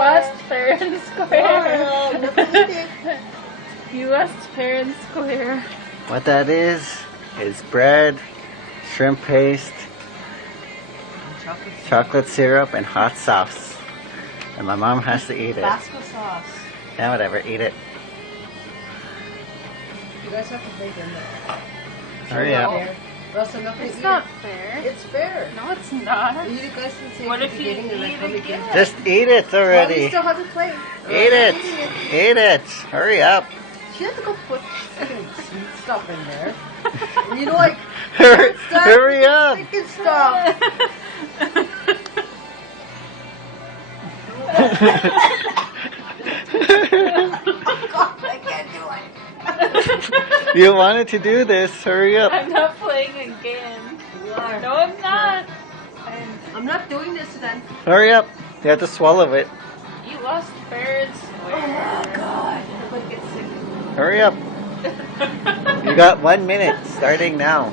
lost fair and square. Oh, never eat it. You lost fair and square. What that is bread, shrimp paste, chocolate syrup, and hot sauce. And my mom has to eat it. Tabasco sauce. Yeah, whatever, eat it. You guys have to play dinner. Hurry up. Russ, I'm not gonna It's eat not it. fair. It's fair. No, it's not. You guys can say What at if the you beginning and eat then come again? Just eat it Well, we already. still have to play. Eat it. Eat it. Hurry up. She has to go put fucking sweet stuff in there. And you know, like, Hurry up. freaking stuff. Oh God, I can't do it. You wanted to do this. Hurry up. I'm not playing again. You are. No, I'm not. I'm not doing this then. Hurry up. You have to swallow it. You lost fair and square. Oh God. I'm gonna get sick. Hurry up. You got 1 minute starting now.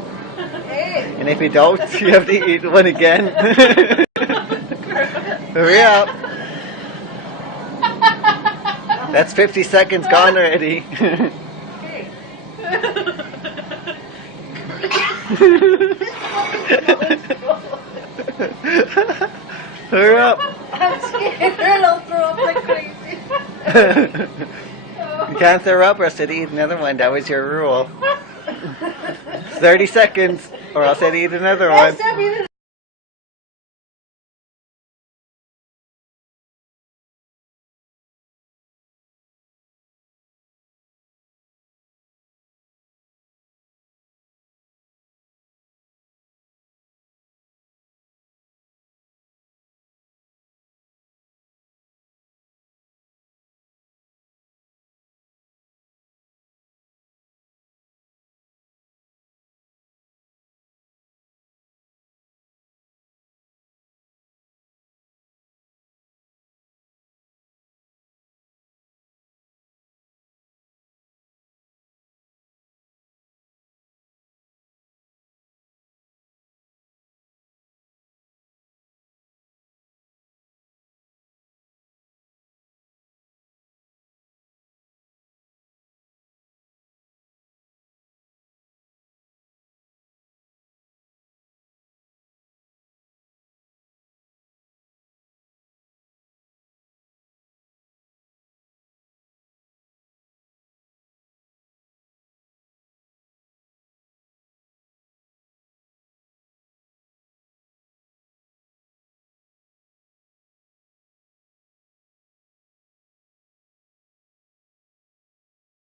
Hey. And if you don't, you have to eat one again. Hurry up. That's 50 seconds gone already. Okay. Hurry up. I'm scared. I'll throw up like crazy. You can't throw up or else I'd eat another one. That was your rule. 30 seconds or else I'd eat another one. Stop eating